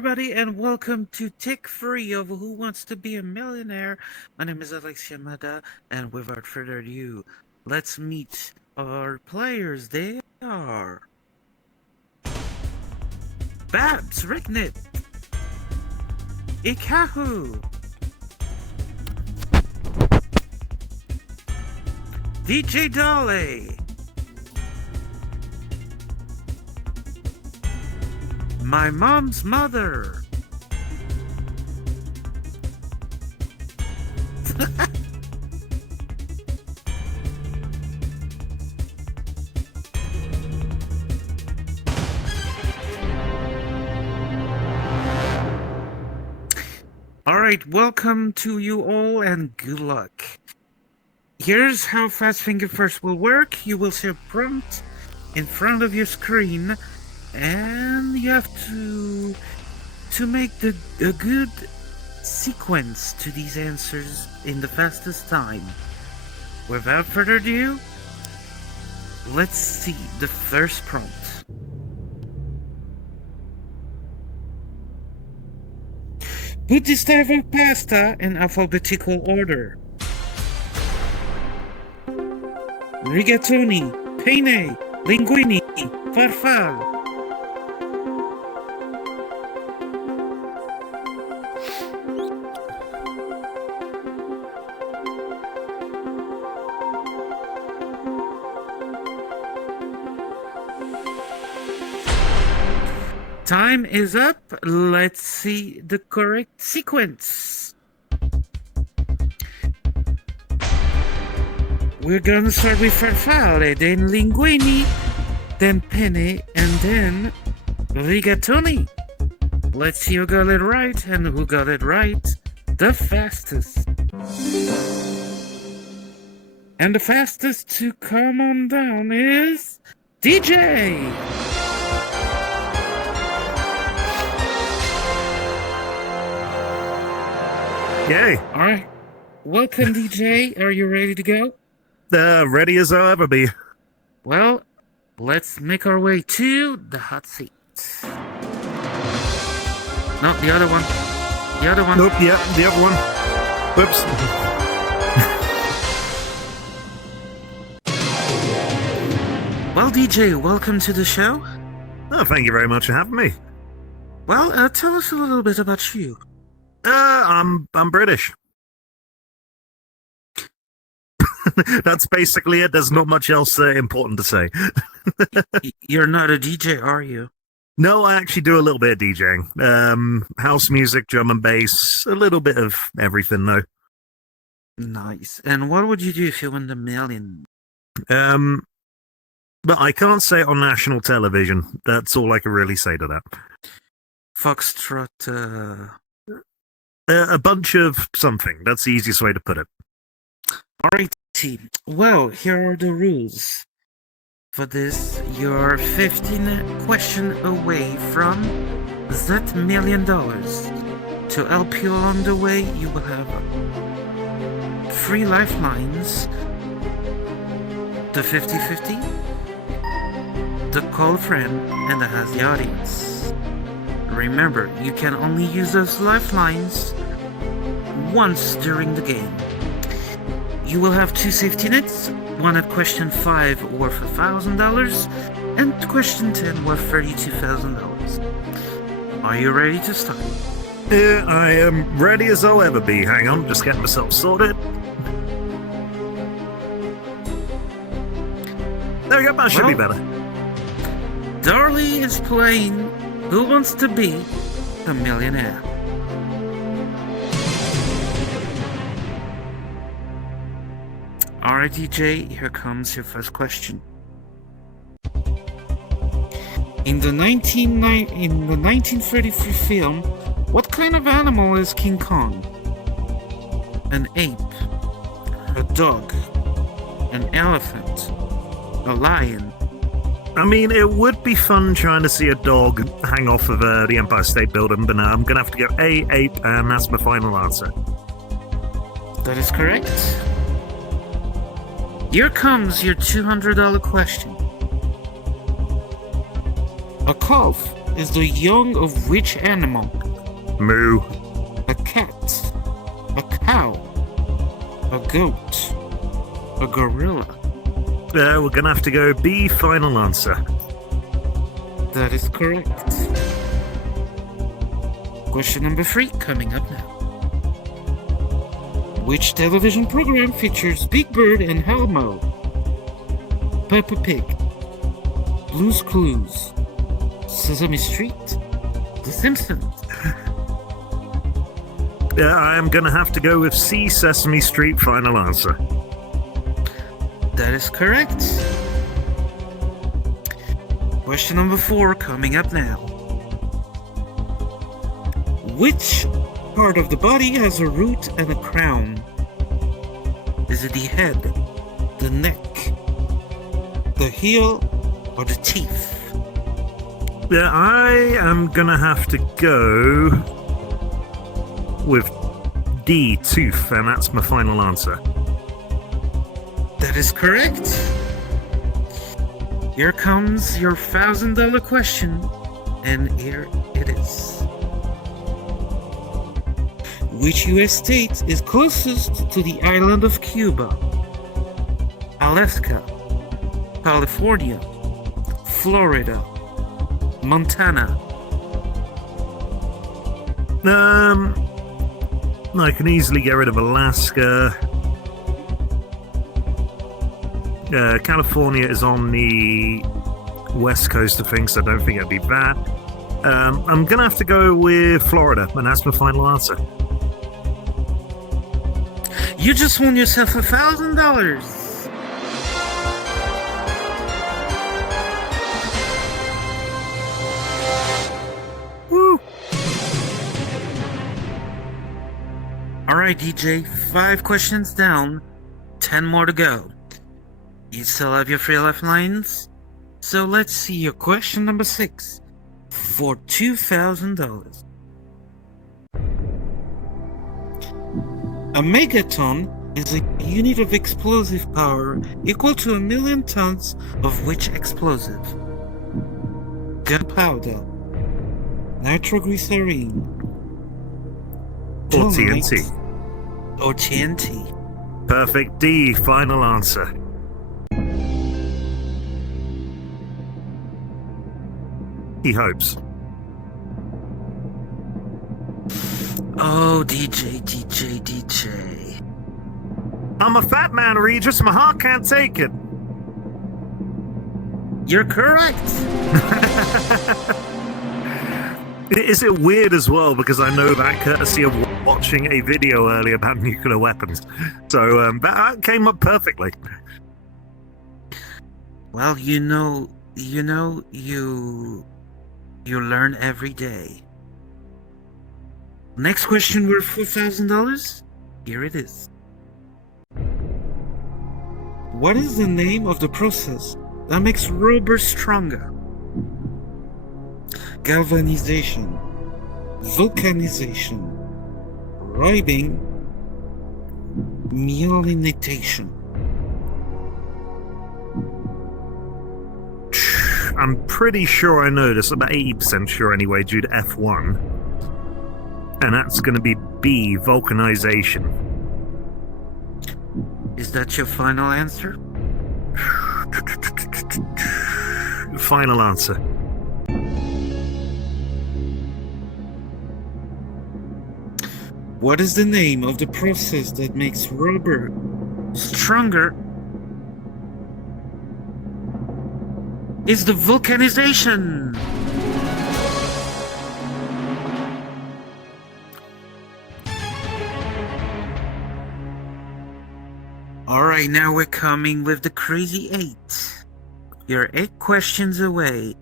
everybody, and welcome to Tech Free of Who Wants to Be a Millionaire. My name is Alex Yamada, and without further ado, let's meet our players. They are Babs, Ricknit, Icaxhu, DJ Dolly, my mom's mother. Alright, welcome to you all and good luck. Here's how Fast Finger First will work. You will see a prompt in front of your screen, and you have to make a good sequence to these answers in the fastest time. Without further ado, let's see the first prompt. Put this type of pasta in alphabetical order. Rigatoni, penne, linguine, farfalle. Time is up. Let's see the correct sequence. We're gonna start with farfalle, then linguine, then penne, and then rigatoni. Let's see who got it right and who got it right the fastest. And the fastest to come on down is DJ. Yay. All right. Welcome, DJ. Are you ready to go? Ready as I'll ever be. Well, let's make our way to the hot seat. No, the other one. The other one. Nope, yeah, the other one. Whoops. Well, DJ, welcome to the show. Oh, thank you very much for having me. Well, tell us a little bit about you. I'm British. That's basically it. There's not much else important to say. You're not a DJ, are you? No, I actually do a little bit of DJing. House music, drum and bass, a little bit of everything though. Nice. And what would you do if you won the million? But I can't say it on national television. That's all I can really say to that. Foxtrot, A bunch of something. That's the easiest way to put it. Alright, team. Well, here are the rules. For this, you're 15 questions away from that $1 million. To help you along the way, you will have 3 lifelines. The 50-50, the call friend, and the Ask the Audience. Remember, you can only use those lifelines once during the game. You will have 2 safety nets, one at question 5 worth $1,000, and question 10 worth $32,000. Are you ready to start? I am ready as I'll ever be. Hang on, just getting myself sorted. There we go, that should be better. Darley is playing Who Wants to Be a Millionaire? Alright, DJ, here comes your first question. In the 1933 film, what kind of animal is King Kong? An ape, a dog, an elephant, a lion. I mean, it would be fun trying to see a dog hang off of the Empire State Building, but I'm going to have to go ape, and that's my final answer. That is correct. Here comes your $200 question. A calf is the young of which animal? Moo. A cat, a cow, a goat, a gorilla. We're gonna have to go B, final answer. That is correct. Question number 3 coming up now. Which television program features Big Bird and Elmo? Peppa Pig, Blue's Clues, Sesame Street, The Simpsons. I am gonna have to go with C, Sesame Street, final answer. That is correct. Question number 4 coming up now. Which part of the body has a root and a crown? Is it the head, the neck, the heel, or the teeth? I am gonna have to go with D, tooth, and that's my final answer. That is correct. Here comes your $1,000 question, and here it is. Which US state is closest to the island of Cuba? Alaska, California, Florida, Montana. I can easily get rid of Alaska. California is on the west coast of things, so I don't think it'd be that. I'm gonna have to go with Florida, and that's my final answer. You just won yourself $1,000. Woo! Alright, DJ, 5 questions down, 10 more to go. You still have your 3 lifelines? So let's see your question number 6 for $2,000. A megaton is a unit of explosive power equal to 1,000,000 tons of which explosive? Gunpowder, nitroglycerine, Or TNT. or TNT. Perfect. D, final answer. He hopes. Oh, DJ. I'm a fat man, Regis. My heart can't take it. You're correct. Is it weird as well? Because I know that courtesy of watching a video earlier about nuclear weapons. So that came up perfectly. Well, you learn every day. Next question worth $4,000. Here it is. What is the name of the process that makes rubber stronger? Galvanization, vulcanization, riving, myelination. I'm pretty sure I know this, about 80% sure anyway, due to F1. And that's going to be B, vulcanization. Is that your final answer? Final answer. What is the name of the process that makes rubber stronger? It's the vulcanization. Alright, now we're coming with the crazy 8. You're 8 questions away.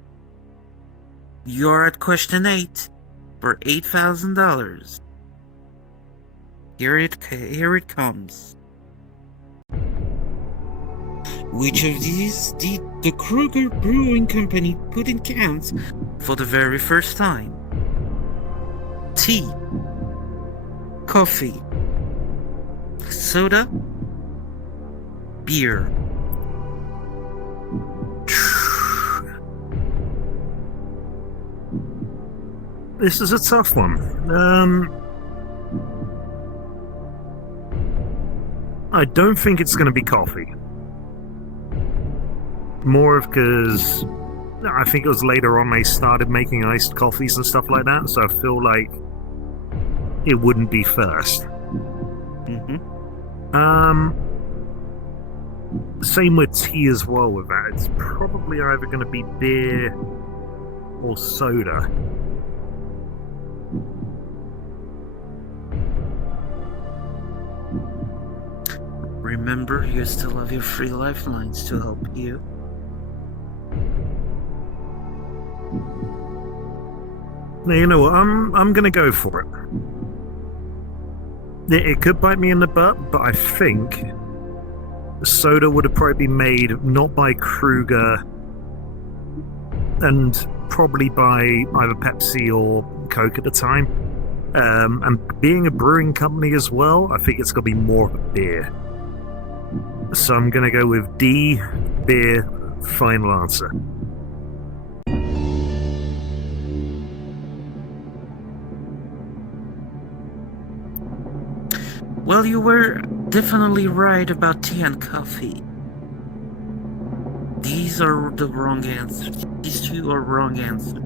You're at question 8 for $8,000. Here it comes. Which of these did the Kruger Brewing Company put in cans for the very first time? Tea, coffee, soda, beer. This is a tough one. I don't think it's going to be coffee. More of because I think it was later on they started making iced coffees and stuff like that, so I feel like it wouldn't be first. Mm-hmm. Same with tea as well with that. It's probably either going to be beer or soda. Remember, you still have your free lifelines to help you. Now, you know what? I'm going to go for it. It could bite me in the butt, but I think soda would have probably been made not by Kruger and probably by either Pepsi or Coke at the time. And being a brewing company as well, I think it's going to be more of a beer. So I'm going to go with D, beer, final answer. Well, you were definitely right about tea and coffee. These are the wrong answers. These two are wrong answers.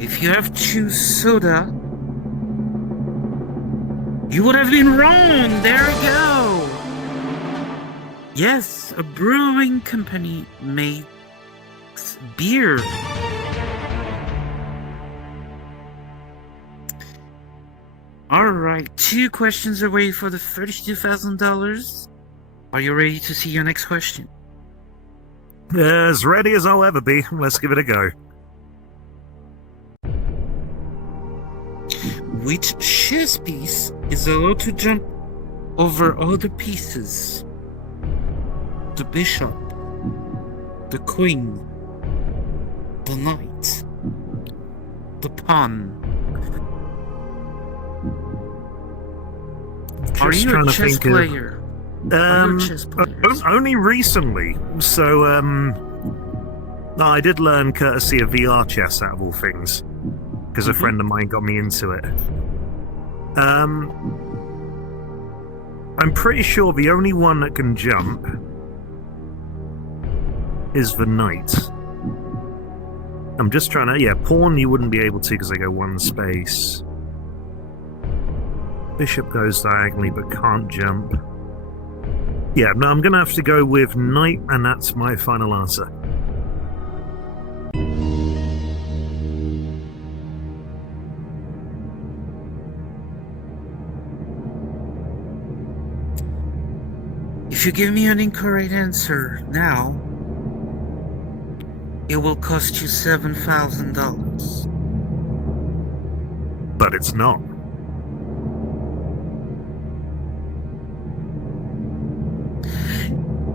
If you have choose soda, you would have been wrong. There we go. Yes, a brewing company makes beer. Alright, 2 questions away for the $32,000. Are you ready to see your next question? As ready as I'll ever be. Let's give it a go. Which chess piece is allowed to jump over other pieces? The bishop, the queen, the knight, the pawn. Are you a chess player? Only recently. So, I did learn courtesy of VR chess, out of all things, because a friend of mine got me into it. I'm pretty sure the only one that can jump is the knight. I'm just trying to... Yeah, pawn you wouldn't be able to because they go one space. Bishop goes diagonally but can't jump. Yeah, no, I'm going to have to go with knight, and that's my final answer. If you give me an incorrect answer now, it will cost you $7,000. But it's not.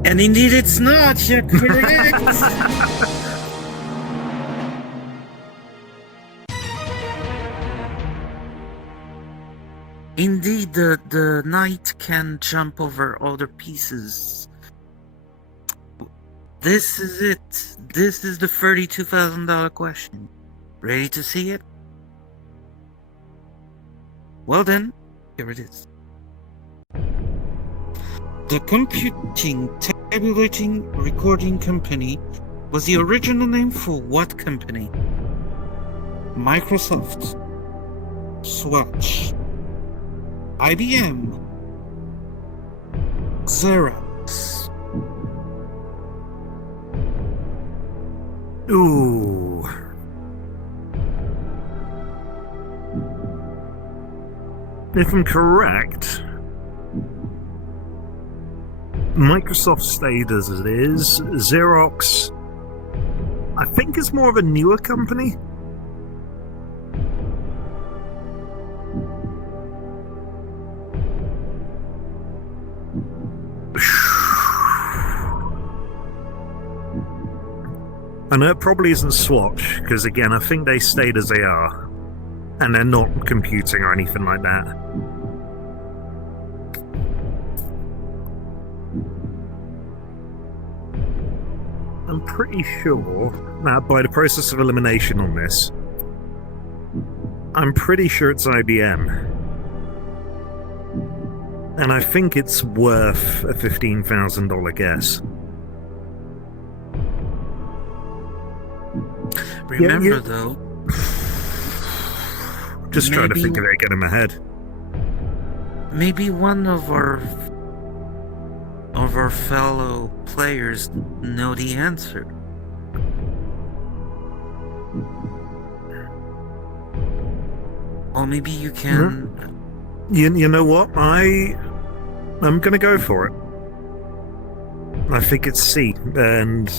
And indeed it's not, you're correct! Indeed, the knight can jump over other pieces. This is it. This is the $32,000 question. Ready to see it? Well then, here it is. The computing, tabulating, recording company was the original name for what company? Microsoft, Swatch, IBM, Xerox. Ooh. If I'm correct, Microsoft stayed as it is. Xerox, I think, is more of a newer company. I know it probably isn't Swatch, because again, I think they stayed as they are. And they're not computing or anything like that. pretty sure that by the process of elimination on this, I'm pretty sure it's IBM. And I think it's worth a $15,000 guess. Remember, though... Just trying to think of it, get in my head. Maybe one of our fellow players know the answer. Or maybe you can... You know what? I'm gonna go for it. I think it's C, and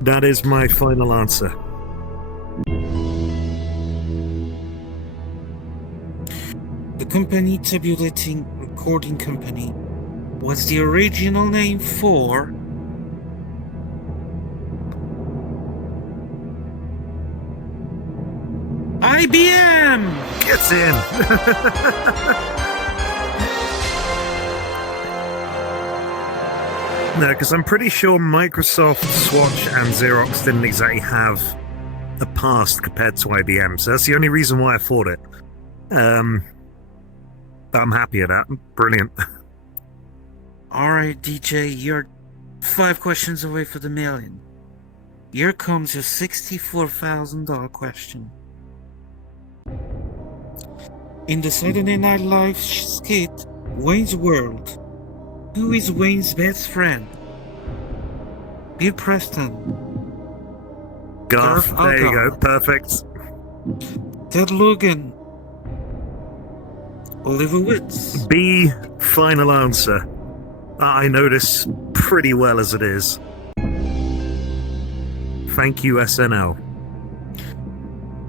that is my final answer. The company tabulating recording company was the original name for IBM! Gets in! No, because I'm pretty sure Microsoft, Swatch, and Xerox didn't exactly have a past compared to IBM, so that's the only reason why I thought it. But I'm happy at that. Brilliant. Alright, DJ, you're 5 questions away for the million. Here comes your $64,000 question. In the Saturday Night Live skit, Wayne's World, who is Wayne's best friend? Bill Preston. Garth, there you go. Perfect. Ted Logan. Oliver Witz. B, final answer. I know this pretty well as it is. Thank you, SNL.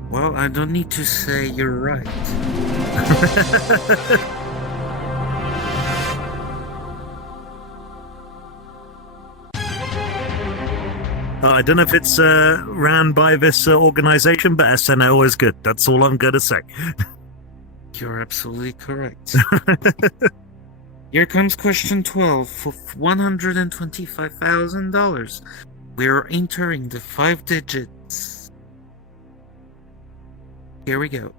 Well, I don't need to say you're right. I don't know if it's ran by this organization, but SNL is good. That's all I'm going to say. You're absolutely correct. Here comes question 12 for $125,000. We're entering the 5 digits. Here we go.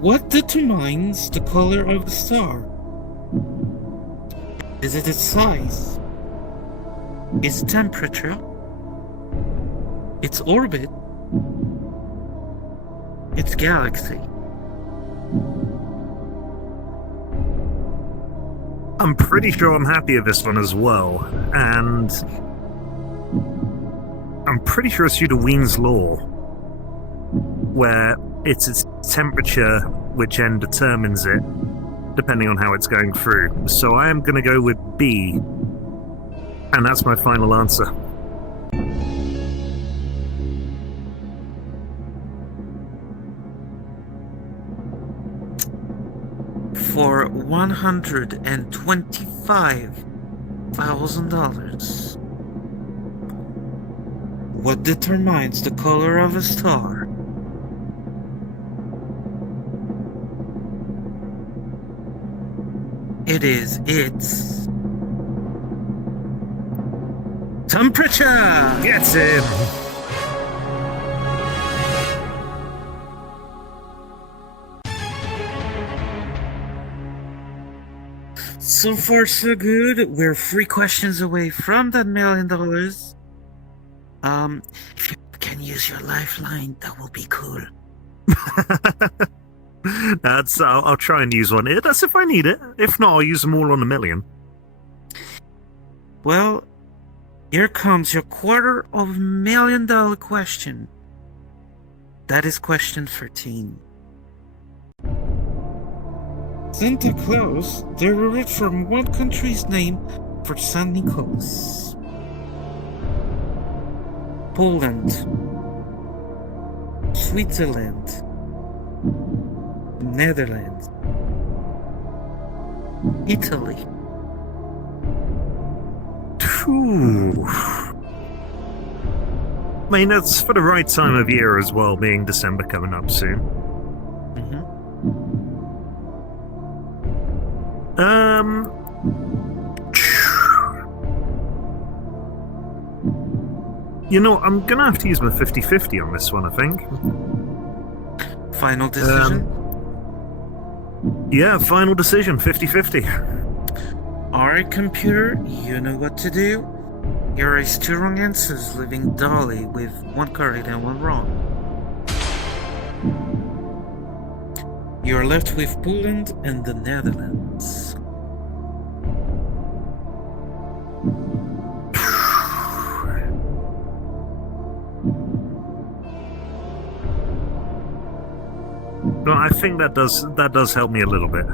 What determines the color of the star? Is it its size? Its temperature? Its orbit? Its galaxy? I'm pretty sure I'm happy with this one as well, and I'm pretty sure it's due to Wien's law, where it's its temperature which then determines it, depending on how it's going through. So I am going to go with B, and that's my final answer. For $125,000. What determines the color of a star? It is its temperature! Gets in! So far, so good. We're 3 questions away from that $1 million. If you can use your lifeline, that will be cool. I'll try and use one. That's if I need it. If not, I'll use them all on $1 million. Well, here comes your $250,000 question. That is question 13. Santa Claus derived from what country's name for St. Nicholas? Poland, Switzerland, Netherlands, Italy. Ooh. I mean, it's for the right time of year as well, being December coming up soon. You know, I'm gonna have to use my 50-50 on this one, I think. Final decision? Yeah, final decision, 50-50. Alright, computer, you know what to do. Here is 2 wrong answers, leaving Dolly with 1 correct and 1 wrong. You're left with Poland and the Netherlands. Well, I think that does help me a little bit.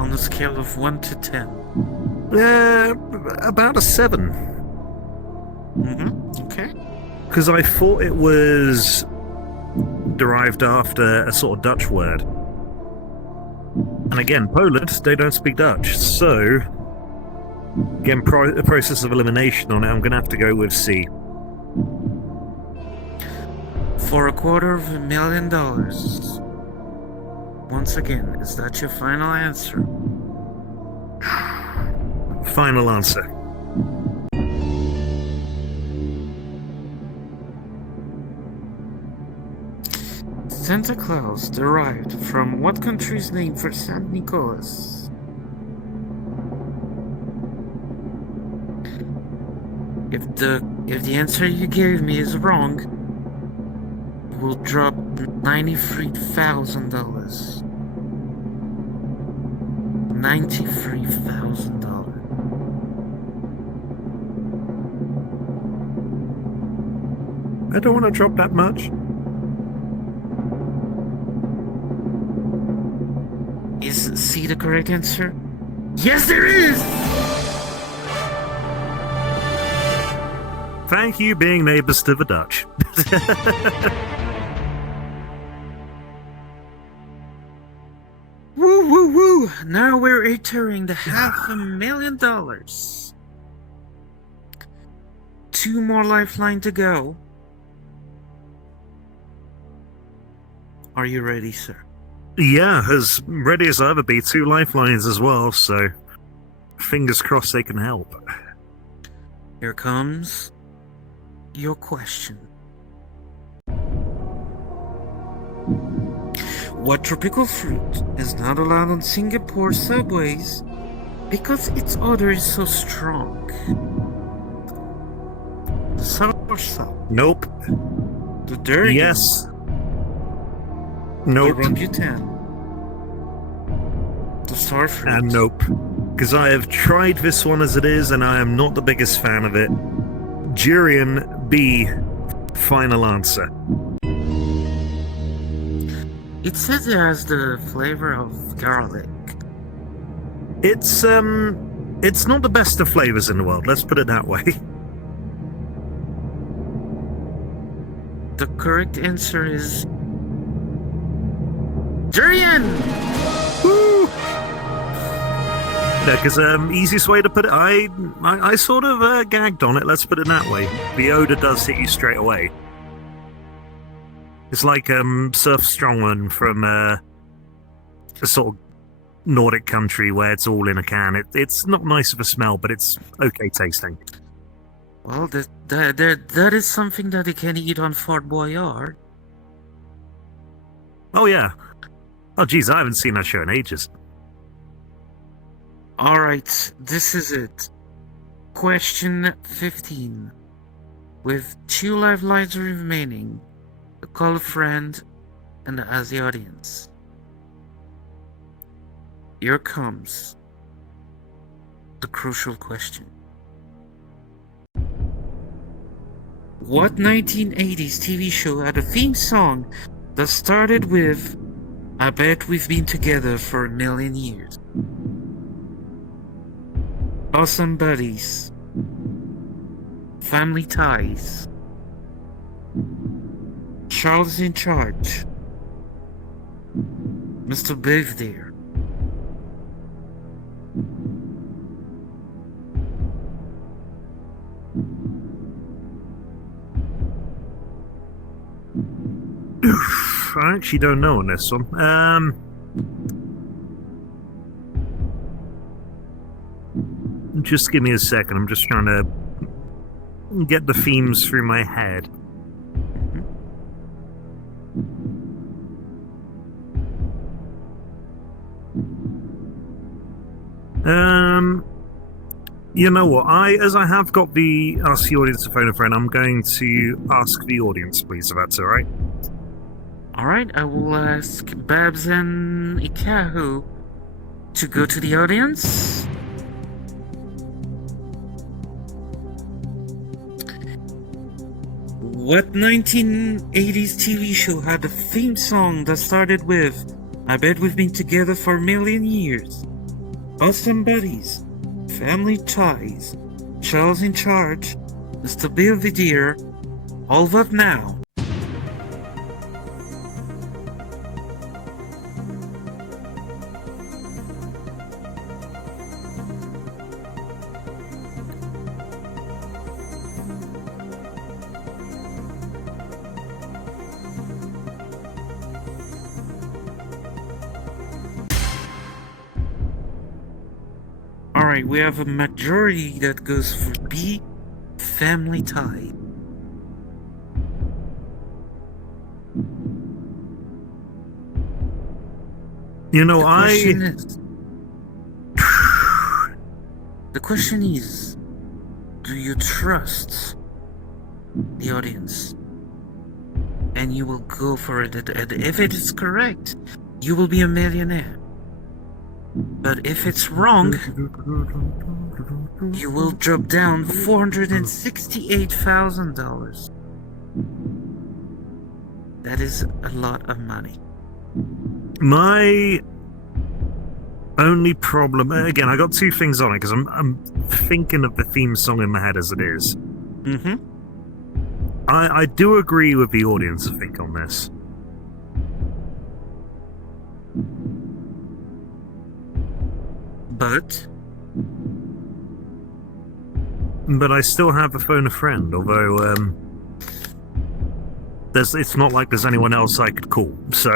On a scale of 1 to 10. About a 7. Okay. Because I thought it was derived after a sort of Dutch word. And again, Poland, they don't speak Dutch. So, again, a process of elimination on it, I'm going to have to go with C. For $250,000. Once again, is that your final answer? Final answer. Santa Claus derived from what country's name for Saint Nicholas? If the answer you gave me is wrong, we'll drop $93,000. $93,000. I don't want to drop that much. Is C the correct answer? Yes, there is! Thank you, being neighbours to the Dutch. Woo, woo, woo! Now we're entering the $500,000. 2 more lifeline to go. Are you ready, sir? Yeah, as ready as I'll ever be. 2 lifelines as well, so fingers crossed they can help. Here comes your question. What tropical fruit is not allowed on Singapore subways because its odor is so strong? The soursop. Nope. The durian. Yes. Nope. The rambutan. The starfruit. And nope. Because I have tried this one as it is, and I am not the biggest fan of it. Durian, B. Final answer. It says it has the flavor of garlic. It's not the best of flavors in the world, let's put it that way. The correct answer is durian! Woo! No, because easiest way to put it, I sort of gagged on it, let's put it that way. The odor does hit you straight away. It's like Surf Strongman from a sort of Nordic country where it's all in a can. It's not nice of a smell, but it's okay tasting. Well, that is something that you can eat on Fort Boyard. Oh, yeah. Oh, geez, I haven't seen that show in ages. Alright, this is it. Question 15. With 2 lifelines remaining, call a friend and ask the audience. Here comes the crucial question. What 1980s TV show had a theme song that started with "I bet we've been together for a million years"? Awesome Buddies, Family Ties, Charles in Charge, Mr. Belvedere. I actually don't know on this one. Just give me a second. I'm just trying to get the themes through my head. You know what? As I have got the ask the audience to phone a friend, I'm going to ask the audience, please, if that's all right. All right, I will ask Babs and Icaxhu to go to the audience. What 1980s TV show had a theme song that started with "I bet we've been together for a million years"? Awesome Buddies, Family Ties, Charles in Charge, Mr. Belvedere, all vote now. Alright, we have a majority that goes for B, Family Tie. You know, The question is, do you trust the audience? And you will go for it. And if it is correct, you will be a millionaire. But if it's wrong, you will drop down $468,000. That is a lot of money. My only problem, again, I got two things on it because I'm thinking of the theme song in my head as it is. Mm-hmm. I do agree with the audience, I think, on this. But I still have a phone a friend, although it's not like there's anyone else I could call, so.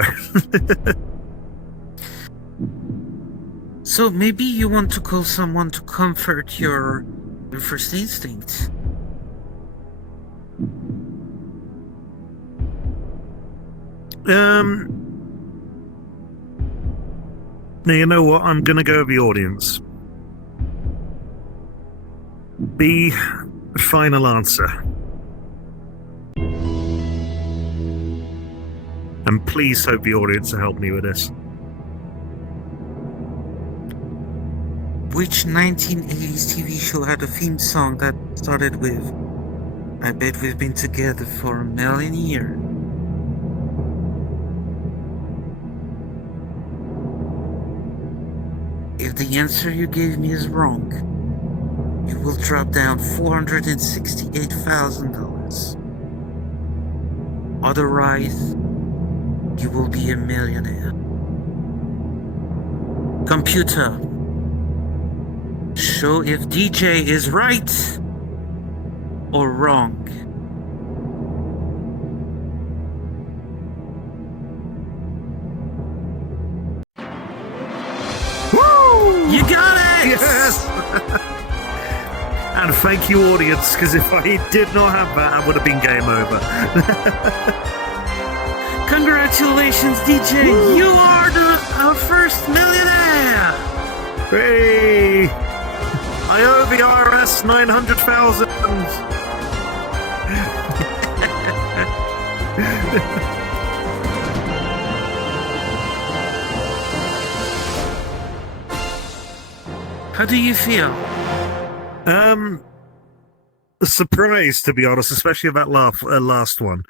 So maybe you want to call someone to comfort your first instinct. Now, you know what? I'm gonna go with the audience. The final answer. And please hope the audience will help me with this. Which 1980s TV show had a theme song that started with "I bet we've been together for a million years"? If the answer you gave me is wrong, you will drop down $468,000. Otherwise, you will be a millionaire. Computer, show if DJ is right or wrong. Woo! You got it! Yes! And thank you, audience, because if I did not have that, I would have been game over. Congratulations, DJ! Woo! You are our first millionaire! Hey! I owe the IRS 900,000. How do you feel? Surprised, to be honest, especially that last one.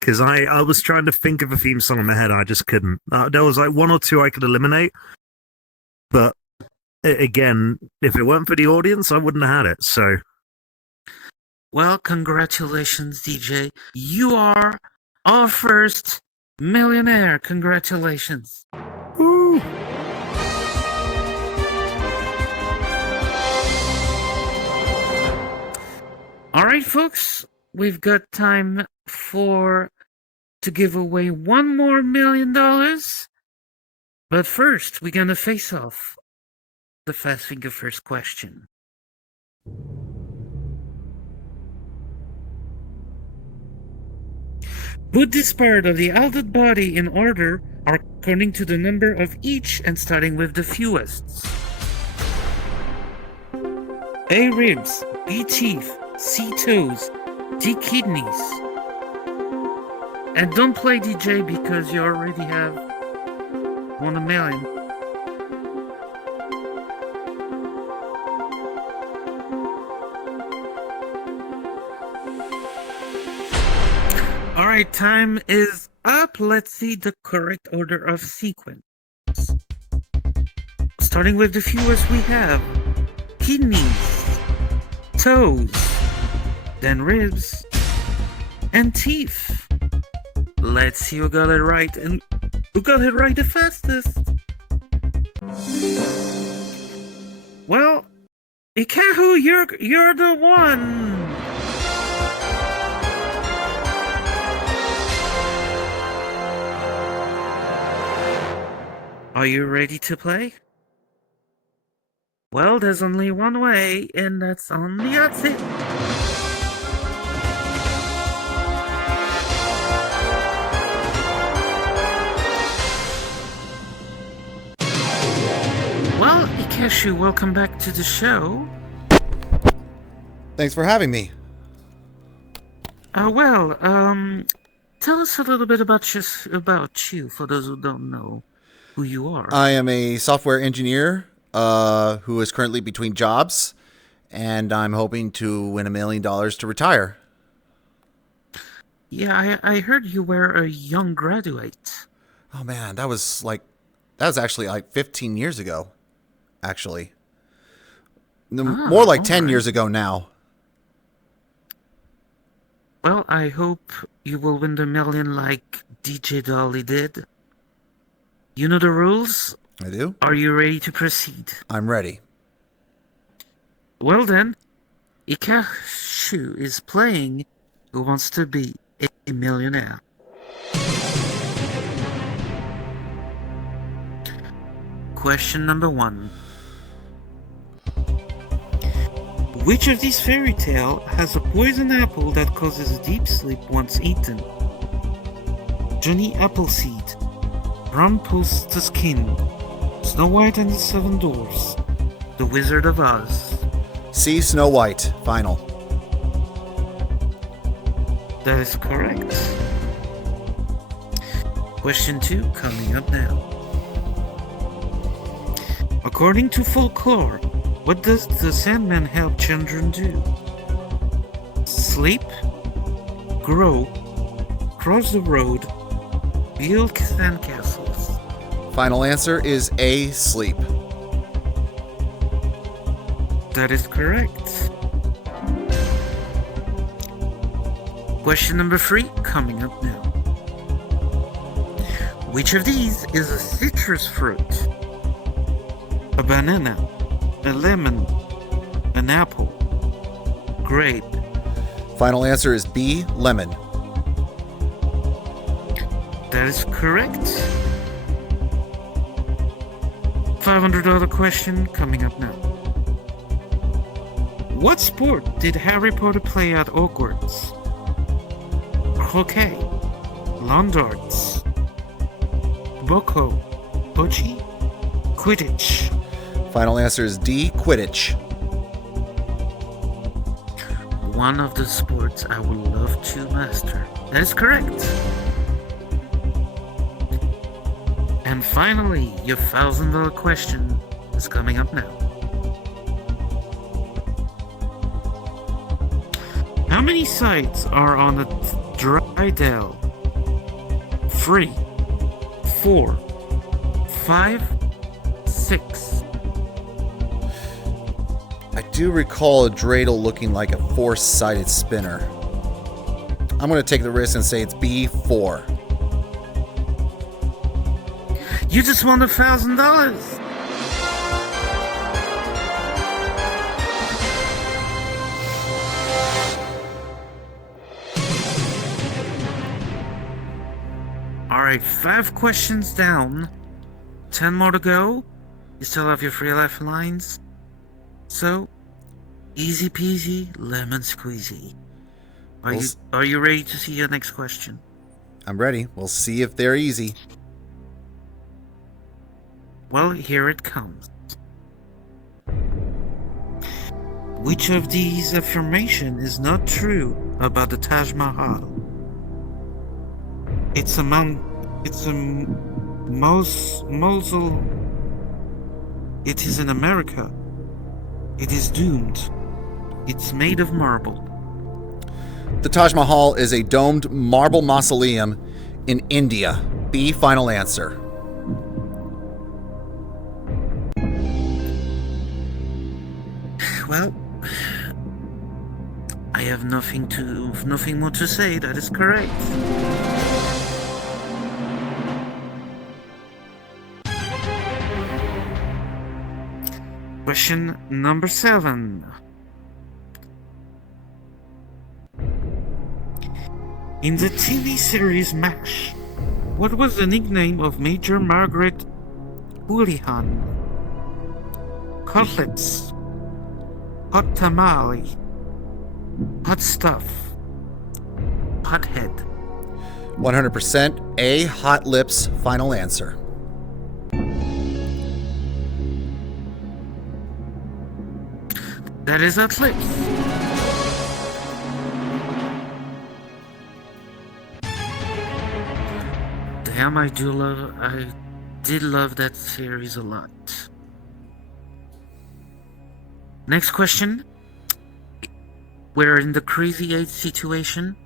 Because I was trying to think of a theme song in my head, I just couldn't. There was like one or two I could eliminate, but again, if it weren't for the audience, I wouldn't have had it, so. Well, congratulations, DJ. You are our first millionaire. Congratulations. Woo! All right, folks, we've got time to give away $1 more million. But first, we're gonna face off the Fast Finger first question. Put this part of the altered body in order according to the number of each and starting with the fewest. A. Ribs, B. Teeth, C. Toes, D. Kidneys. And don't play DJ because you already have won $1 million. Alright, time is up. Let's see the correct order of sequence. Starting with the fewest, we have kidneys, toes, then ribs, and teeth. Let's see who got it right and who got it right the fastest. Well, Icaxhu, you're the one. Are you ready to play? Well, there's only one way, and that's on the exit. Well, Icaxhu, welcome back to the show. Thanks for having me. Tell us a little bit about you, for those who don't know who you are. I am a software engineer who is currently between jobs, and I'm hoping to win $1 million to retire. Yeah, I heard you were a young graduate. Oh man, that was actually like 15 years ago, actually. More like 10 years ago now. Well, I hope you will win the $1 million like DJ Dolly did. You know the rules? I do. Are you ready to proceed? I'm ready. Well then, Icaxhu is playing Who Wants to Be a Millionaire. Question number 1. Which of these fairy tales has a poison apple that causes deep sleep once eaten? Johnny Appleseed, Rumpelstiltskin, Snow White and the Seven Dwarfs, The Wizard of Oz. C. Snow White. Final. That is correct. Question 2 coming up now. According to folklore, what does the Sandman help children do? Sleep, grow, cross the road, build sandcastles. Final answer is A. Sleep. That is correct. Question number 3 coming up now. Which of these is a citrus fruit? A banana, a lemon, an apple, grape. Final answer is B. Lemon. That is correct. $500 question coming up now. What sport did Harry Potter play at Hogwarts? Croquet, lawn darts, bocce, bocce, Quidditch. Final answer is D. Quidditch. One of the sports I would love to master. That is correct. And finally, your $1,000 question is coming up now. How many sides are on a dry dell? 3, 4, 5, 6. I do recall a dreidel looking like a 4-sided spinner. I'm going to take the risk and say it's B4. You just won $1,000. Alright, 5 questions down. 10 more to go. You still have your free lifelines. So, Easy peasy, lemon squeezy. We'll s- Are you ready to see your next question? I'm ready. We'll see if they're easy. Well, here it comes. Which of these affirmation is not true about the Taj Mahal? It's a mausoleum. It is in America. It is doomed. It's made of marble. The Taj Mahal is a domed marble mausoleum in India. B, final answer. Well, I have nothing more to say. That is correct. Question number 7. In the TV series MASH, what was the nickname of Major Margaret Houlihan? Cutlets, hot tamale, hot stuff, hothead. 100% A, hot lips, final answer. That is hot lips. Damn, I did love that series a lot. Next question. We're in the crazy 8 situation.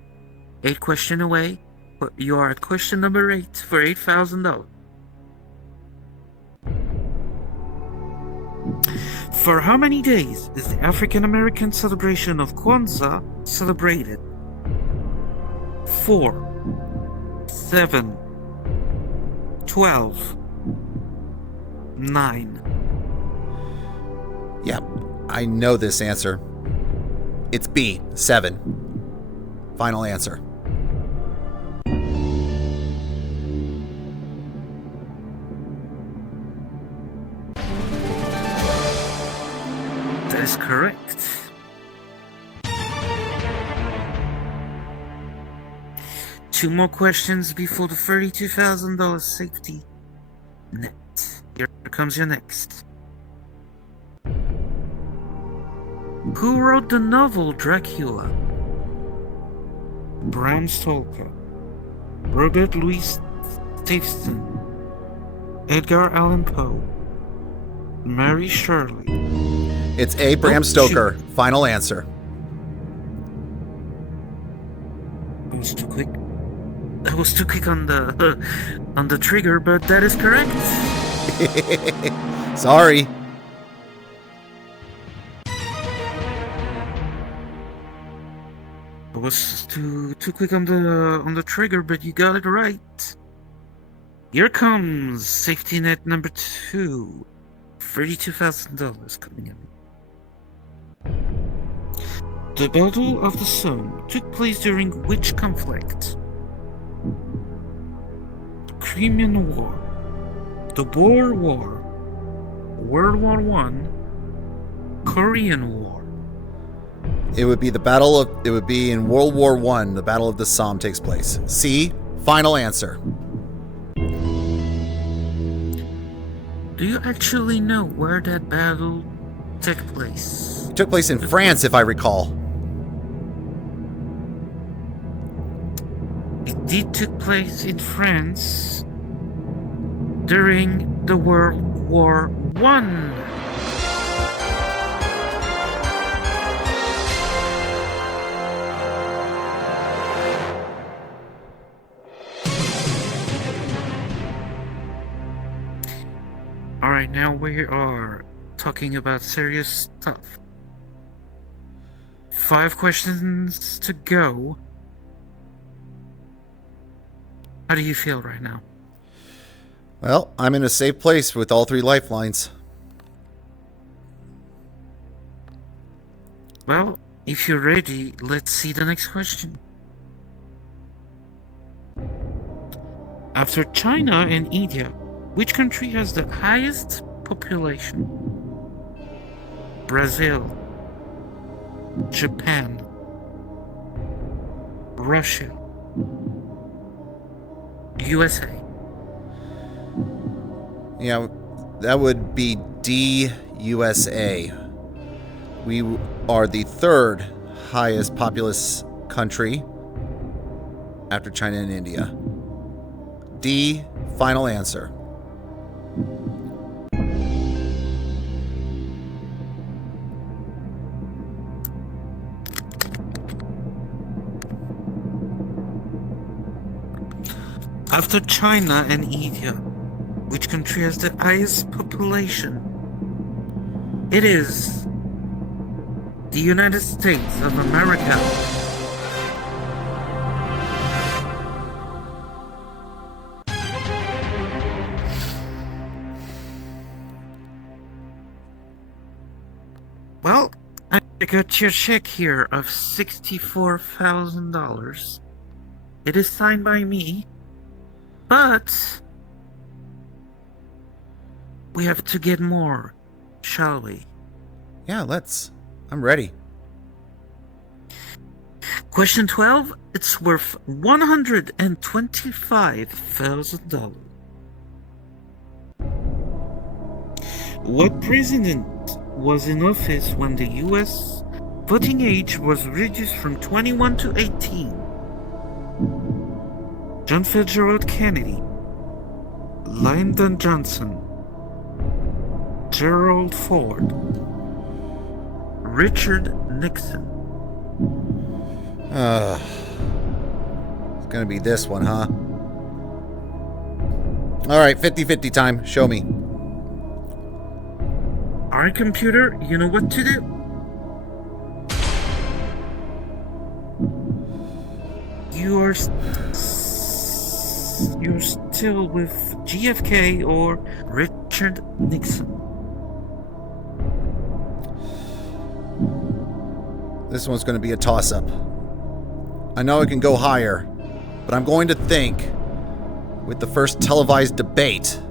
8 question away. But you are at question number 8 for $8,000. For how many days is the African American celebration of Kwanzaa celebrated? 4, 7, 12, 9. Yeah, I know this answer. It's B, 7. Final answer. That is correct. Two more questions before the $32,000 safety net. Here comes your next. Who wrote the novel Dracula? Bram Stoker, Robert Louis Stevenson, Edgar Allan Poe, Mary Shelley. It's A, Bram Stoker. Final answer. I was too quick. I was too quick on the trigger, but that is correct. Sorry. I was too quick on the trigger, but you got it right. Here comes safety net number 2. $32,000 coming in. The Battle of the Somme took place during which conflict? The Crimean War, the Boer War, World War I, Korean War. It would be in World War I, the Battle of the Somme takes place. C, final answer. Do you actually know where that battle took place? It took place in France, if I recall. It did took place in France during the World War I. Alright, now we are talking about serious stuff. 5 questions to go. How do you feel right now? Well, I'm in a safe place with all 3 lifelines. Well, if you're ready, let's see the next question. After China and India, which country has the highest population? Brazil, Japan, Russia, USA. Yeah, that would be D, USA. We are the third highest populous country after China and India. D, final answer. After China and India, which country has the highest population? It is the United States of America. Well, I got your check here of $64,000. It is signed by me, but we have to get more, shall we? Yeah, let's. I'm ready. Question 12, it's worth $125,000. What president was in office when the US voting age was reduced from 21 to 18? John Fitzgerald Kennedy, Lyndon Johnson, Gerald Ford, Richard Nixon. It's gonna be this one, huh? Alright, 50-50 time. Show me. Alright, computer, you know what to do. You're still with GFK or Richard Nixon. This one's going to be a toss-up. I know it can go higher, but I'm going to think with the first televised debate,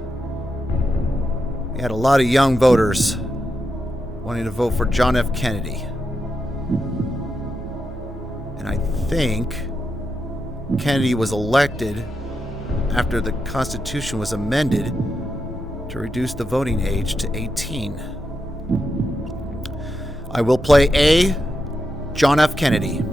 we had a lot of young voters wanting to vote for John F. Kennedy. And I think Kennedy was elected after the Constitution was amended to reduce the voting age to 18. I will play A, John F. Kennedy.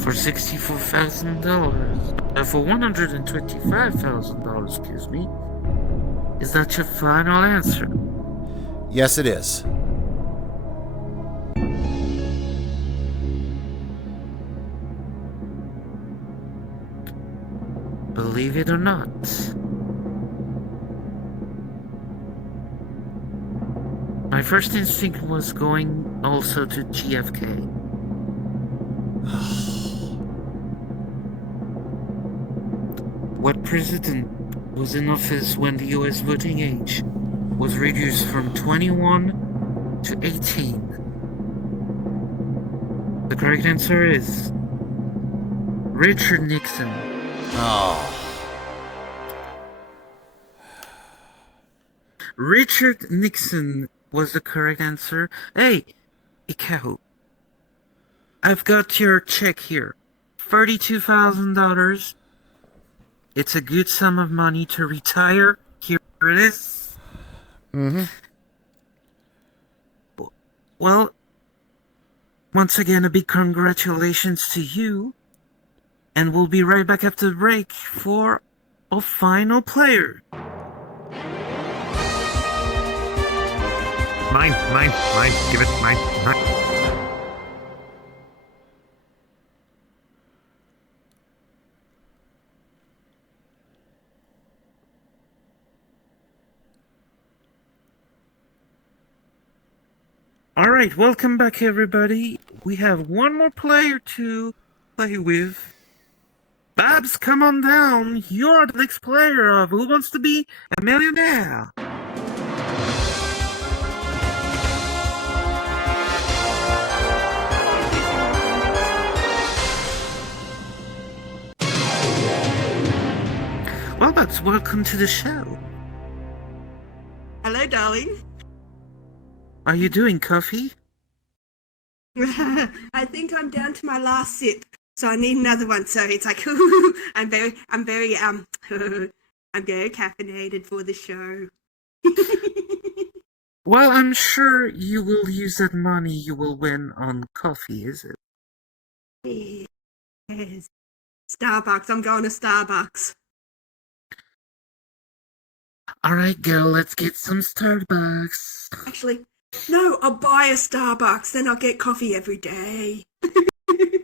For $64,000, for $125,000, excuse me. Is that your final answer? Yes, it is. Believe it or not. My first instinct was going also to GFK. What president was in office when the US voting age was reduced from 21 to 18? The correct answer is Richard Nixon. Oh. Richard Nixon was the correct answer. Hey, Icaxhu, I've got your check here. $32,000. It's a good sum of money to retire. Here it is. Mm-hmm. Well, once again, a big congratulations to you. And we'll be right back after the break for a final player. Mine. Give it mine. Alright, welcome back everybody. We have one more player to play with. Babs, come on down. You're the next player of Who Wants to Be a Millionaire? Well, Babs, welcome to the show. Hello, darling. Are you doing coffee? I think I'm down to my last sip, so I need another one. So it's like I'm very I'm very caffeinated for the show. Well, I'm sure you will use that money you will win on coffee, is it? Yes. Starbucks. I'm going to Starbucks. Alright, girl, let's get some Starbucks. Actually, no, I'll buy a Starbucks, then I'll get coffee every day.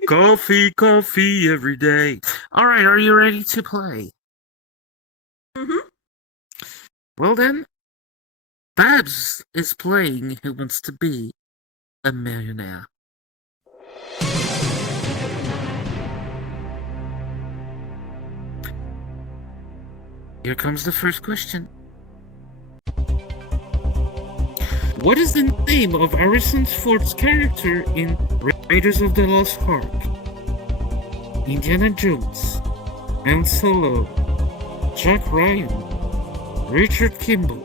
Coffee every day. Alright, are you ready to play? Mm-hmm. Well then, Babs is playing Who Wants to Be a Millionaire. Here comes the first question. What is the name of Harrison Ford's character in Raiders of the Lost Ark? Indiana Jones, Han Solo, Jack Ryan, Richard Kimball.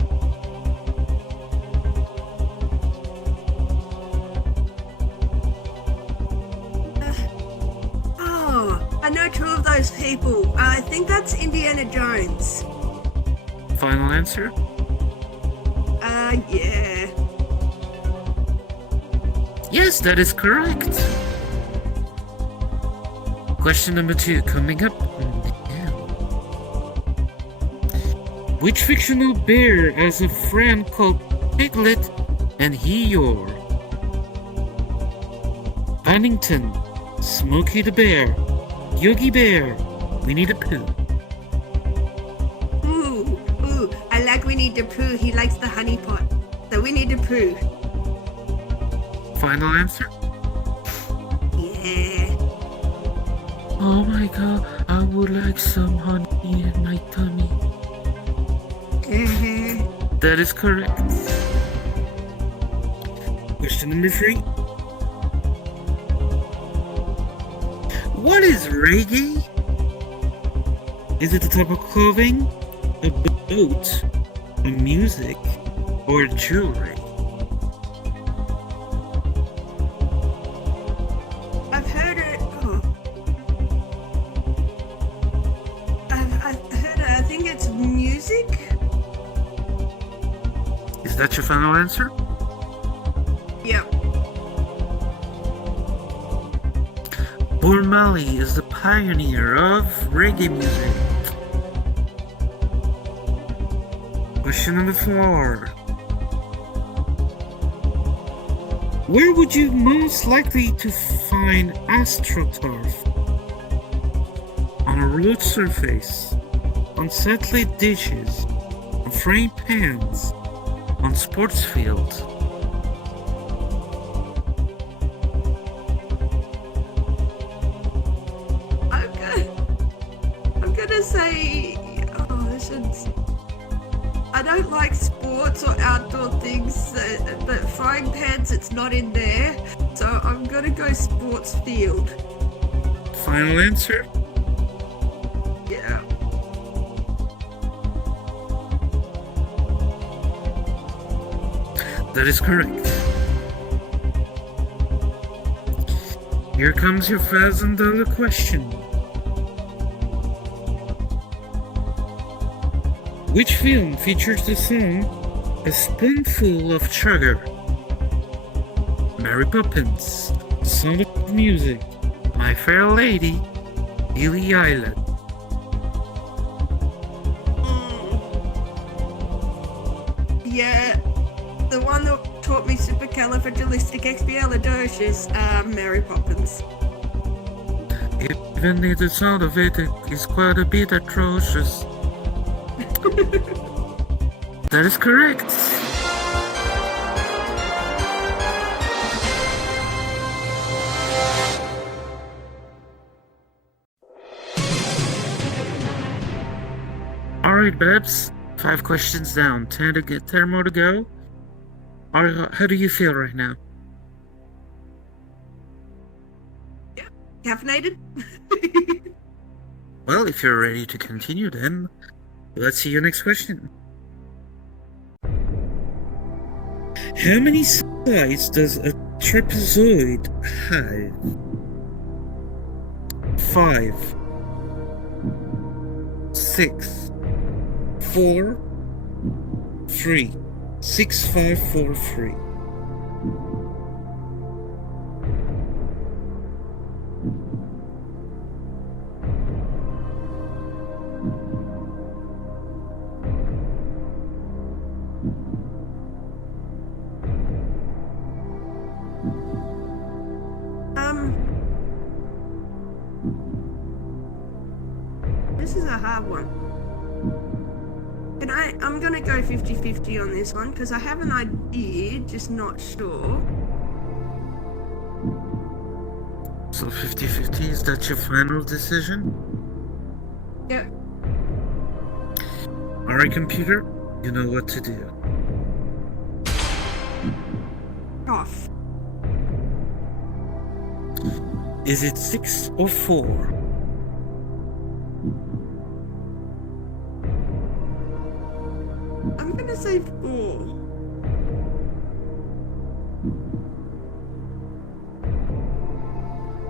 I know two of those people. I think that's Indiana Jones. Final answer? Yeah. Yes, that is correct. Question number 2 coming up now. Which fictional bear has a friend called Piglet and Eeyore? Paddington, Smokey the Bear, Yogi Bear, Winnie the Pooh. Ooh, I like Winnie the Pooh. He likes the honey pot. So Winnie the Pooh. Final answer? Yeah. Oh my god, I would like some honey in my tummy. That is correct. Question number 3. What is reggae? Is it a type of clothing, a boat, a music, or jewelry? I've heard it. Oh. I've heard it. I think it's music. Is that your final answer? Yep. Bob Marley is the pioneer of reggae music. Question number 4. Where would you most likely to find astroturf? On a road surface, on satellite dishes, on frying pans, on sports fields. I'm gonna say. Oh, this is. I don't like sports or outdoor things, but frying pans, it's not in there. So I'm gonna go sports field. Final answer? Yeah. That is correct. Here comes your $1,000 question. Which film features the song A Spoonful of Sugar? Mary Poppins, Sound of Music, My Fair Lady, Billy Eilish. Yeah. The one that taught me supercalifragilisticexpialidocious, Mary Poppins. Even if the sound of it is quite a bit atrocious. That is correct. Alright, Babs. 5 questions down. 10 more to go. How do you feel right now? Caffeinated? Well, if you're ready to continue, then let's see your next question. How many size does a trapezoid have? 5, 6, 4, 3. 6, 5, 4, 3. This is a hard one. I'm gonna go 50-50 on this one because I have an idea, just not sure. So 50-50, is that your final decision? Yep. Alright, computer, you know what to do. Off. Is it 6 or 4? I'm gonna say 4.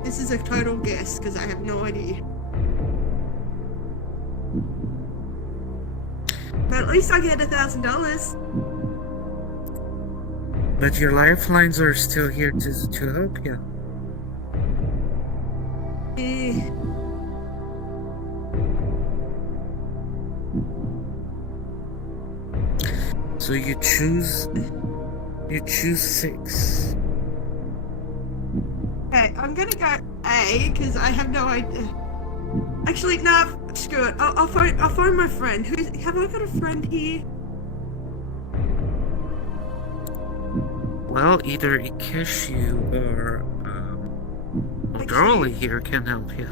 This is a total guess because I have no idea. But at least I get $1,000. But your lifelines are still here to help you. Eh. So you choose 6. Okay, I'm gonna go A because I have no idea. Actually, nah, screw it. I'll phone my friend. Have I got a friend here? Well, either Icaxhu or Dolly here can help you.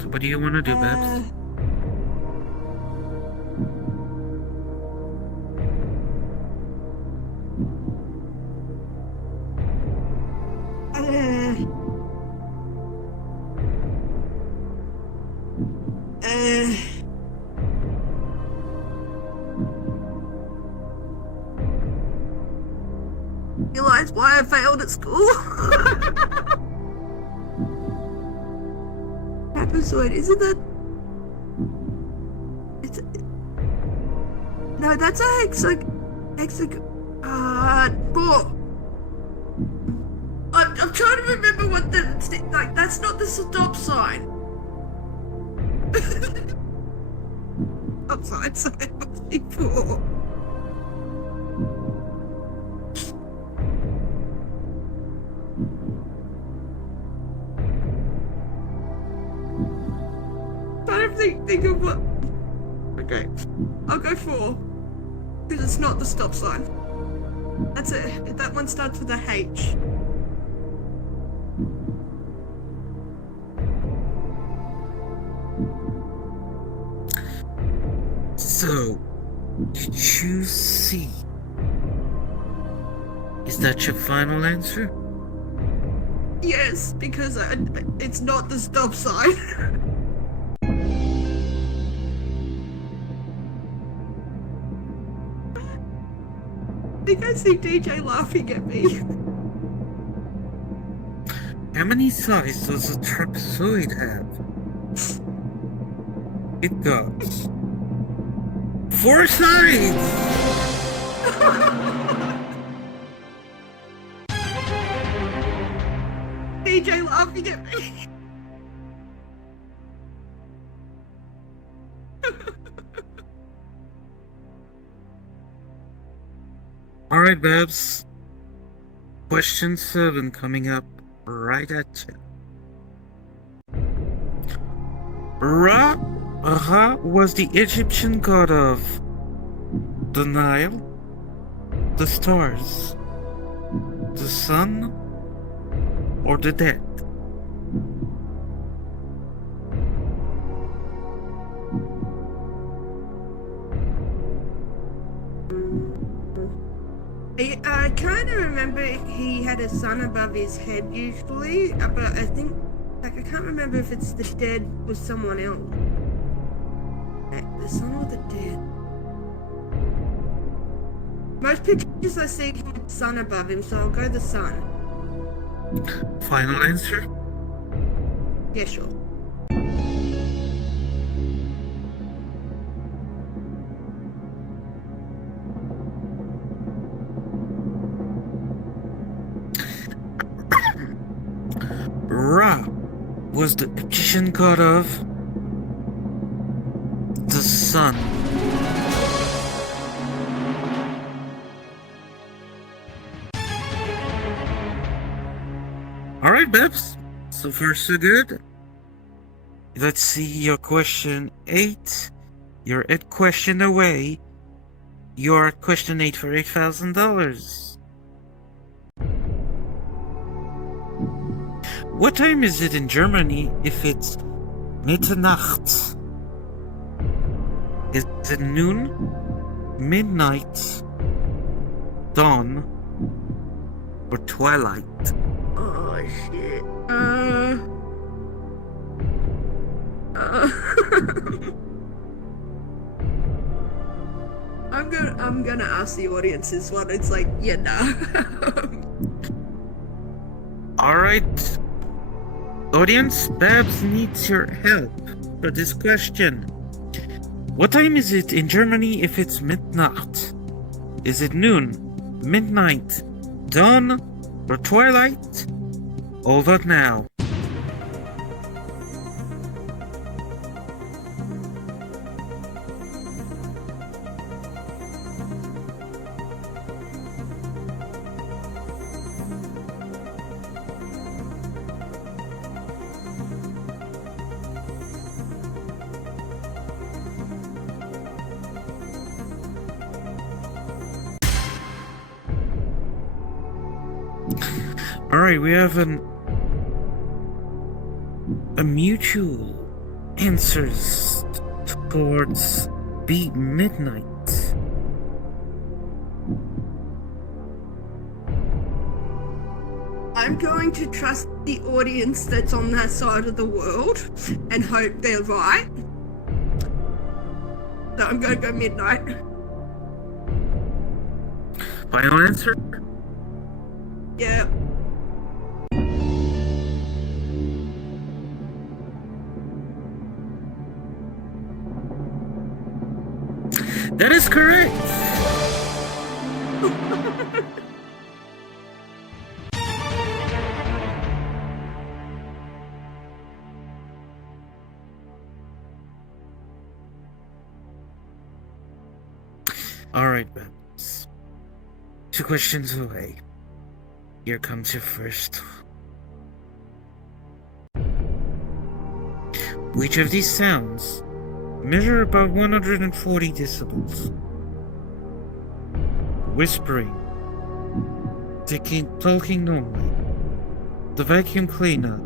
So what do you want to do, Babs? Realize why I failed at school? Trapezoid, isn't that? It's. No, that's a hexag. 4. I'm trying to remember what the. Like, that's not the stop sign. Stop sign, so it must be 4. Think of what. Okay, I'll go 4 because it's not the stop sign. That's it. That one starts with a H. So you choose C. Is that your final answer? Yes, because it's not the stop sign. I think I see DJ laughing at me. How many sides does a trapezoid have? It does 4 sides! DJ laughing at me. Alright, Babs. Question 7 coming up right at you. Ra was the Egyptian god of the Nile, the stars, the sun, or the dead? I kind of remember he had a sun above his head usually, but I think, like, I can't remember if it's the dead was someone else. The the sun or the dead? Most pictures I see have the sun above him, so I'll go the sun. Final answer? Yeah, sure. Ra was the Egyptian god of the sun. Alright, Babs. So far, so good. Let's see your question 8. You're at question away. You're at question 8 for $8,000. What time is it in Germany if it's Mitternacht? Is it noon, midnight, dawn, or twilight? Oh shit. I'm gonna ask the audience this one. It's like, yeah, nah. Alright. Audience, Babs needs your help for this question. What time is it in Germany if it's midnight? Is it noon, midnight, dawn, or twilight? All that now. Alright, we have a mutual answers towards B midnight. I'm going to trust the audience that's on that side of the world and hope they're right. So I'm going to go midnight. Final answer? Yeah. That is correct! Alright, Babs. 2 questions away. Here comes your first. Which of these sounds measure about 140 decibels? Whispering, talking normally, the vacuum cleaner,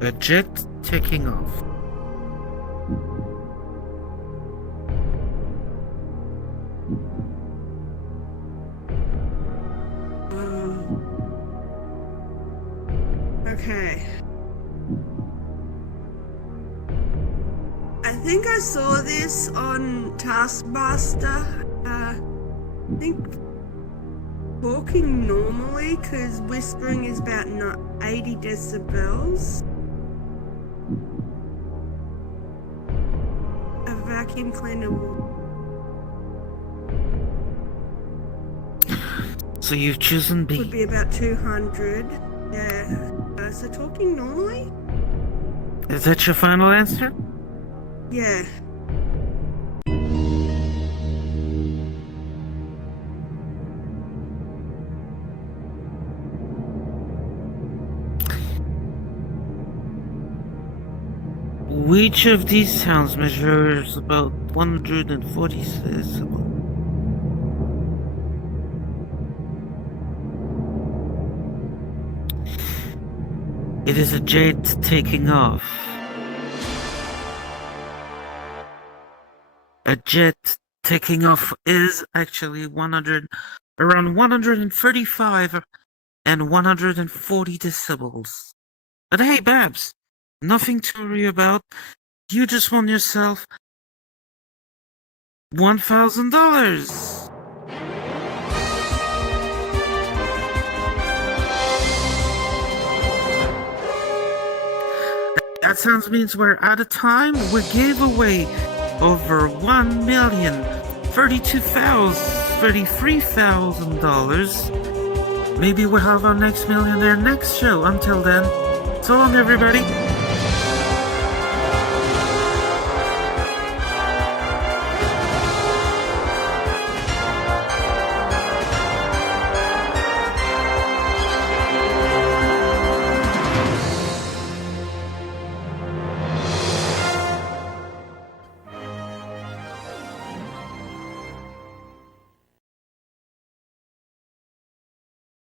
a jet taking off. Okay. I think I saw this on Taskmaster. I think talking normally, because whispering is about 80 decibels. A vacuum cleaner will... So you've chosen B. would be about 200. Yeah. So talking normally? Is that your final answer? Yeah. Which of these sounds measures about 140 decibels? It is a jet taking off. A jet taking off is actually around 135 and 140 decibels. But hey, Babs, nothing to worry about. You just won yourself $1,000. That sounds means we're out of time. We gave away over $33,000. Maybe we'll have our next millionaire next show. Until then, so long everybody.